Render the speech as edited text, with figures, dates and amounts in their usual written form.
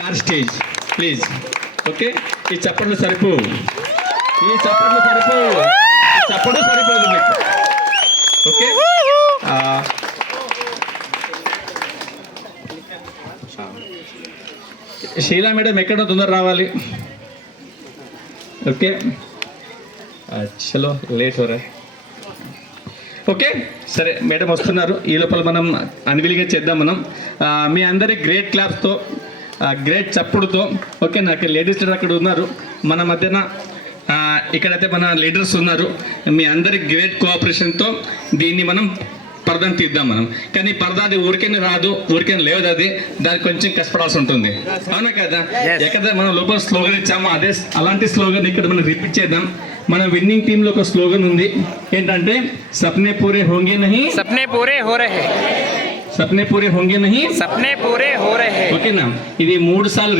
Car stage please. Okay, ఈ చప్పట్లు సరిపో, ఈ చప్పట్లు సరిపో, చప్పట్లు సరిపోదు మీకు. ఓకే, షీలా మేడం ఎక్కడ తొందర రావాలి. ఓకే, చలో లేట్ హోరా. ఓకే సరే, మేడం వస్తున్నారు. ఈ లోపల మనం అన్విల్గా చేద్దాం. మనం మీ అందరి గ్రేట్ క్లాప్స్తో, గ్రేట్ చప్పుడుతో. ఓకే, నాకు లేడీస్ లీడర్ అక్కడ ఉన్నారు మన మధ్యన, ఇక్కడైతే మన లీడర్స్ ఉన్నారు. మీ అందరి గ్రేట్ కోఆపరేషన్తో దీన్ని మనం పరదాన్ని తీద్దాం మనం. కానీ పరదా అది ఊరికైనా రాదు, ఊరికైనా లేదు, అది దానికి కొంచెం కష్టపడాల్సి ఉంటుంది. అవునా కదా? ఎక్కడ మనం లోపల స్లోగన్ ఇచ్చామో అదే అలాంటి స్లోగన్ ఇక్కడ మనం రిపీట్ చేద్దాం. మన విన్నింగ్ టీంలో ఒక స్లోగన్ ఉంది, ఏంటంటే సప్నే పూరే హోంగే నహీ, సప్నే పూరే హో రహే, సప్నే పూరే హోంగే నహీ, సప్నే పూరే హో రహే. ఓకేనా? ఇది 3 సార్లు